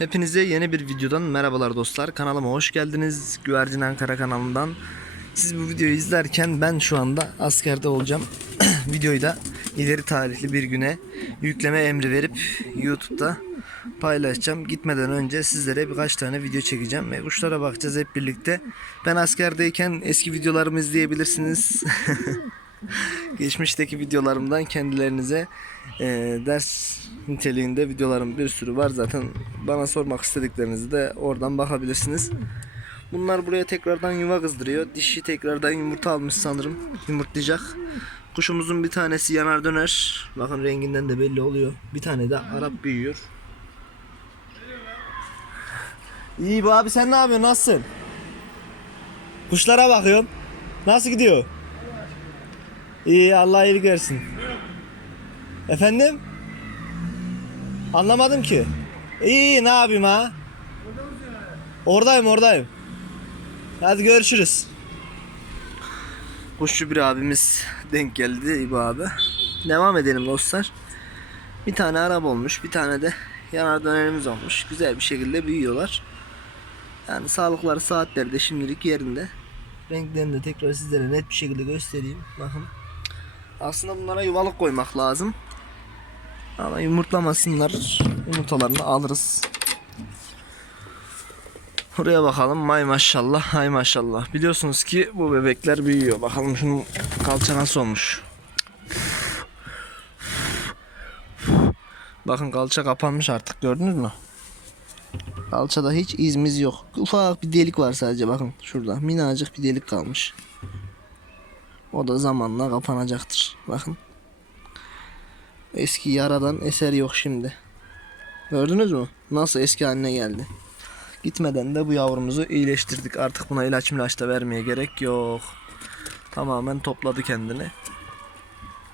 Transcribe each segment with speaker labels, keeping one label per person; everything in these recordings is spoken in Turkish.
Speaker 1: Hepinize yeni bir videodan merhabalar dostlar. Kanalıma hoş geldiniz. Güvercin Ankara kanalından. Siz bu videoyu izlerken ben şu anda askerde olacağım. Videoyu da ileri tarihli bir güne yükleme emri verip YouTube'da paylaşacağım. Gitmeden önce sizlere birkaç tane video çekeceğim ve kuşlara bakacağız hep birlikte. Ben askerdeyken eski videolarımı izleyebilirsiniz. Geçmişteki videolarımdan kendilerinize e, ders niteliğinde videolarım bir sürü var zaten bana sormak istediklerinizi de oradan bakabilirsiniz. Bunlar buraya tekrardan yuva kızdırıyor. Dişi tekrardan yumurta almış sanırım. Yumurtlayacak. Kuşumuzun bir tanesi yanar döner. Bakın renginden de belli oluyor. Bir tane de Arap büyüyor. İyi abi sen ne yapıyorsun? Nasılsın? Kuşlara bakıyorum. Nasıl gidiyor? İyi Allah iyilik versin. Efendim? Anlamadım ki. İyi ne yapayım ha? Oradayım oradayım. Hadi görüşürüz. Kuşçu bir abimiz denk geldi İbo abi. Devam edelim dostlar. Bir tane araba olmuş, bir tane de yanar dönerimiz olmuş. Güzel bir şekilde büyüyorlar. Yani sağlıkları saatleri de şimdilik yerinde. Renklerini de tekrar sizlere net bir şekilde göstereyim. Bakın. Aslında bunlara yuvalık koymak lazım. Ama yumurtlamasınlar. Yumurtalarını alırız. Buraya bakalım. May maşallah. Hay maşallah. Biliyorsunuz ki bu bebekler büyüyor. Bakalım şunun kalça nasıl olmuş. Bakın kalça kapanmış artık gördünüz mü? Kalçada hiç izimiz yok. Ufak bir delik var sadece bakın şurada. Minacık bir delik kalmış. O da zamanla kapanacaktır. Bakın. Eski yaradan eser yok şimdi. Gördünüz mü? Nasıl eski haline geldi. Gitmeden de bu yavrumuzu iyileştirdik. Artık buna ilaç milaç da vermeye gerek yok. Tamamen topladı kendini.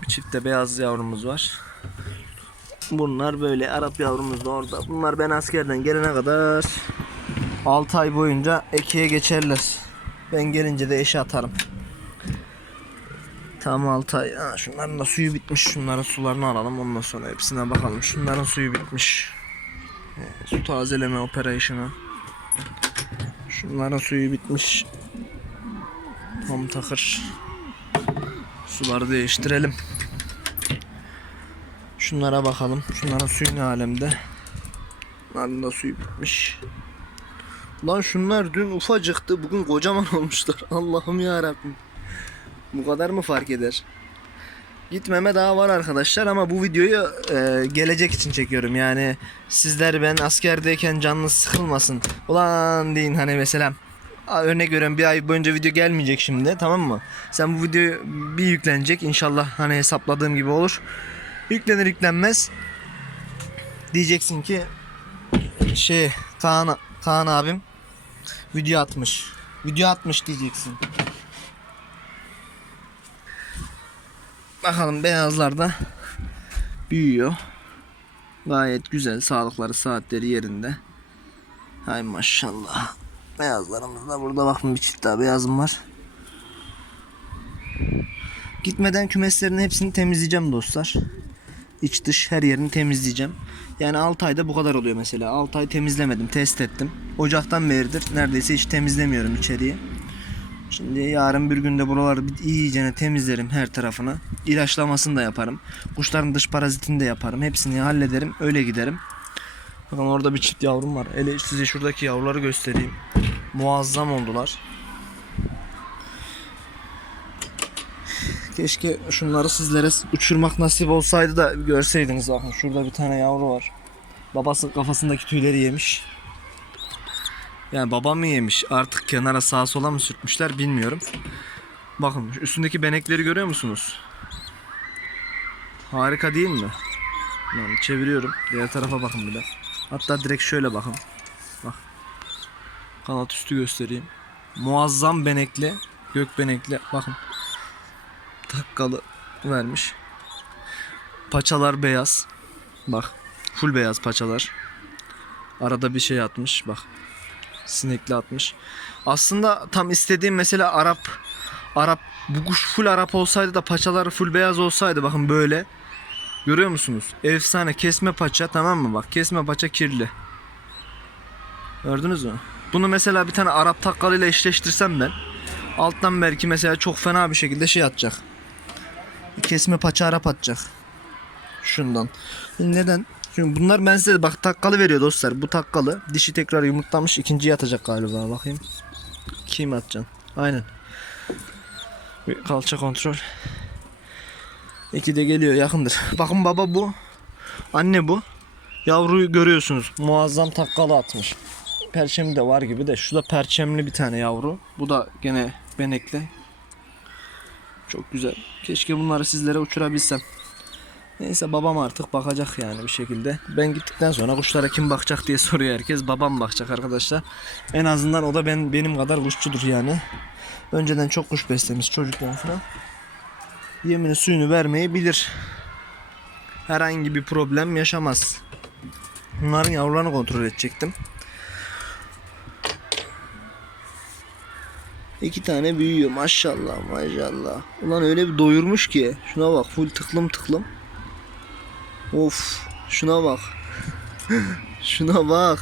Speaker 1: Bir çifte beyaz yavrumuz var. Bunlar böyle Arap yavrumuz da orada. Bunlar ben askerden gelene kadar 6 ay boyunca ekiye geçerler. Ben gelince de eşe atarım. Tam 6 ay. Ha, şunların da suyu bitmiş. Şunların sularını alalım. Ondan sonra hepsine bakalım. Şunların suyu bitmiş. Ee, su tazeleme operasyonu. Şunların suyu bitmiş. Tam takır. Suları değiştirelim. Şunlara bakalım. Şunların suyu ne alemde? Bunların da suyu bitmiş. Lan şunlar dün ufacıktı. Bugün kocaman olmuşlar. Allah'ım ya Rabbim. Bu kadar mı fark eder? Gitmeme daha var arkadaşlar ama bu videoyu e, gelecek için çekiyorum. Yani sizler ben askerdeyken canınız sıkılmasın. Ulan deyin hani mesela örnek veriyorum bir ay boyunca video gelmeyecek şimdi tamam mı? Sen bu video bir yüklenecek inşallah hani hesapladığım gibi olur. Yüklenir yüklenmez diyeceksin ki şey Kaan, Kaan abim video atmış. Video atmış diyeceksin. Bakalım beyazlar da büyüyor. Gayet güzel. Sağlıkları saatleri yerinde. Hay maşallah. Beyazlarımız da burada bakın bir çift daha beyazım var. Gitmeden kümeslerin hepsini temizleyeceğim dostlar. İç dış her yerini temizleyeceğim. Yani 6 ayda bu kadar oluyor mesela. 6 ay temizlemedim, test ettim. Ocaktan beridir neredeyse hiç temizlemiyorum içeriği. Şimdi yarın bir günde buraları bir iyicene temizlerim her tarafını. İlaçlamasını da yaparım. Kuşların dış parazitini de yaparım. Hepsini hallederim. Öyle giderim. Bakın orada bir çift yavrum var. Hele size şuradaki yavruları göstereyim. Muazzam oldular. Keşke şunları sizlere uçurmak nasip olsaydı da görseydiniz bakın. Şurada bir tane yavru var. Babası kafasındaki tüyleri yemiş. Yani babam mı yemiş artık kenara sağa sola mı sürtmüşler bilmiyorum. Bakın üstündeki benekleri görüyor musunuz? Harika değil mi? Yani çeviriyorum. Diğer tarafa bakın bir de. Hatta direkt şöyle bakın. Bak. Kanat üstü göstereyim. Muazzam benekli. Gök benekli. Bakın. Takkalı vermiş. Paçalar beyaz. Bak. Full beyaz paçalar. Arada bir şey atmış. Bak sinekli atmış. Aslında tam istediğim mesela Arap Arap bu kuş full Arap olsaydı da paçaları full beyaz olsaydı bakın böyle. Görüyor musunuz? Efsane kesme paça tamam mı bak kesme paça kirli. Gördünüz mü? Bunu mesela bir tane Arap takkalıyla eşleştirsem ben alttan belki mesela çok fena bir şekilde şey atacak. Kesme paça Arap atacak. Şundan. Neden? Çünkü bunlar ben size bak takkalı veriyor dostlar. Bu takkalı dişi tekrar yumurtlamış ikinciyi atacak galiba bakayım. Kim atacaksın? Aynen. Bir kalça kontrol. İki de geliyor yakındır. Bakın baba bu. Anne bu. Yavruyu görüyorsunuz. Muazzam takkalı atmış. Perçemi de var gibi de. Şu da perçemli bir tane yavru. Bu da gene benekli. Çok güzel. Keşke bunları sizlere uçurabilsem. Neyse babam artık bakacak yani bir şekilde. Ben gittikten sonra kuşlara kim bakacak diye soruyor herkes. Babam bakacak arkadaşlar. En azından o da ben benim kadar kuşçudur yani. Önceden çok kuş beslemiş çocukken falan. Yemini suyunu vermeyi bilir. Herhangi bir problem yaşamaz. Bunların yavrularını kontrol edecektim. İki tane büyüyor maşallah maşallah. Ulan öyle bir doyurmuş ki. Şuna bak full tıklım tıklım. Of şuna bak. şuna bak.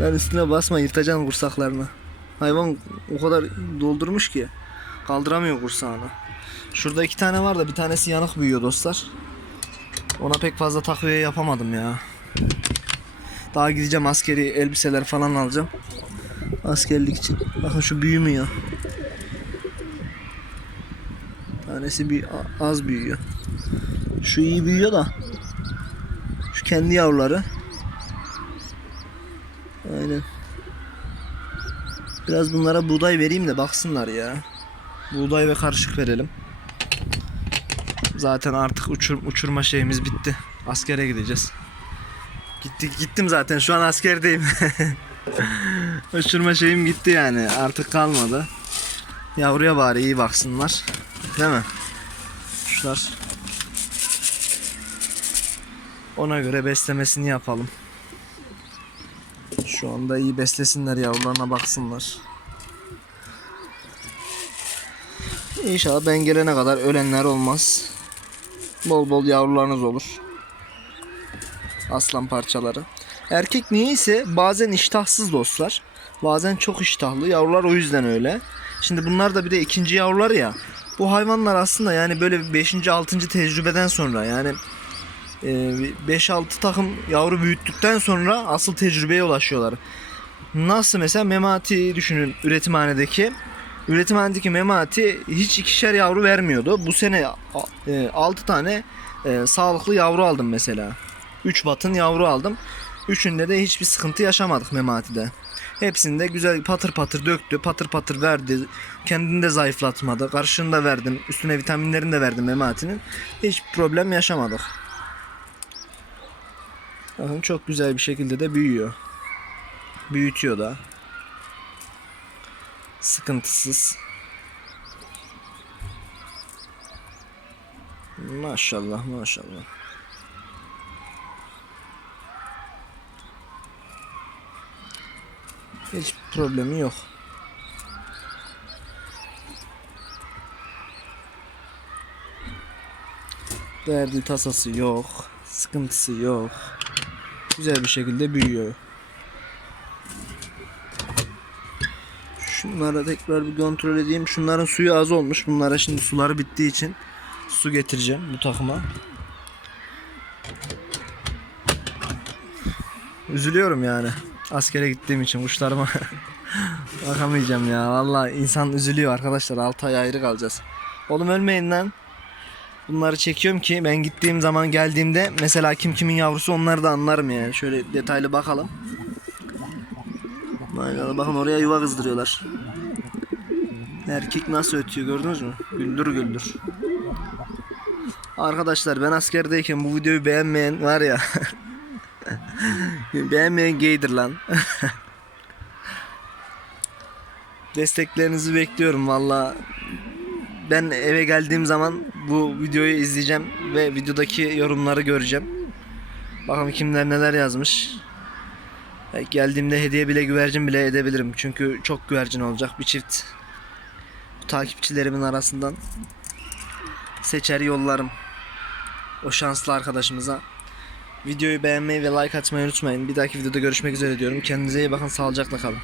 Speaker 1: Lan üstüne basma yırtacaksın kursaklarını. Hayvan o kadar doldurmuş ki. Kaldıramıyor kursağını. Şurada iki tane var da bir tanesi yanık büyüyor dostlar. Ona pek fazla takviye yapamadım ya. Daha gideceğim askeri elbiseler falan alacağım. Askerlik için. Bakın şu büyümüyor. Tanesi bir az büyüyor. Şu iyi büyüyor da. Şu kendi yavruları. Aynen. Biraz bunlara buğday vereyim de baksınlar ya. Buğday ve karışık verelim. Zaten artık uçur, uçurma şeyimiz bitti. Askere gideceğiz. Gittik gittim zaten şu an askerdeyim. Uçurma şeyim gitti yani artık kalmadı. Yavruya bari iyi baksınlar. Değil mi? Şunlar. Ona göre beslemesini yapalım. Şu anda iyi beslesinler yavrularına baksınlar. İnşallah ben gelene kadar ölenler olmaz. Bol bol yavrularınız olur. Aslan parçaları. Erkek niyeyse bazen iştahsız dostlar. Bazen çok iştahlı. Yavrular o yüzden öyle. Şimdi bunlar da bir de ikinci yavrular ya. Bu hayvanlar aslında yani böyle 5. 6. tecrübeden sonra yani 5-6 takım yavru büyüttükten sonra asıl tecrübeye ulaşıyorlar. Nasıl mesela Memati düşünün üretimhanedeki. Üretimhanedeki Memati hiç ikişer yavru vermiyordu. Bu sene 6 tane e, sağlıklı yavru aldım mesela. 3 batın yavru aldım. Üçünde de hiçbir sıkıntı yaşamadık Memati'de. Hepsinde güzel patır patır döktü, patır patır verdi. Kendini de zayıflatmadı. Karşını da verdim. Üstüne vitaminlerini de verdim Memati'nin. Hiç problem yaşamadık. Bakın çok güzel bir şekilde de büyüyor. Büyütüyor da. Sıkıntısız. Maşallah maşallah. Hiç problemi yok. Derdi tasası yok. Sıkıntısı yok. Güzel bir şekilde büyüyor. Şunlara tekrar bir kontrol edeyim. Şunların suyu az olmuş. Bunlara şimdi suları bittiği için su getireceğim bu takıma. Üzülüyorum yani. Askere gittiğim için kuşlarıma bakamayacağım ya. Vallahi insan üzülüyor arkadaşlar. 6 ay ayrı kalacağız. Oğlum ölmeyin lan. Bunları çekiyorum ki ben gittiğim zaman geldiğimde mesela kim kimin yavrusu onları da anlarım yani. Şöyle detaylı bakalım. Maşallah bakın oraya yuva kızdırıyorlar. Erkek nasıl ötüyor gördünüz mü? Güldür güldür. Arkadaşlar ben askerdeyken bu videoyu beğenmeyen var ya. beğenmeyen gaydir lan. Desteklerinizi bekliyorum valla. Ben eve geldiğim zaman bu videoyu izleyeceğim ve videodaki yorumları göreceğim. Bakalım kimler neler yazmış. Belki geldiğimde hediye bile güvercin bile edebilirim. Çünkü çok güvercin olacak bir çift. Takipçilerimin arasından seçer yollarım. O şanslı arkadaşımıza. Videoyu beğenmeyi ve like atmayı unutmayın. Bir dahaki videoda görüşmek üzere diyorum. Kendinize iyi bakın. Sağlıcakla kalın.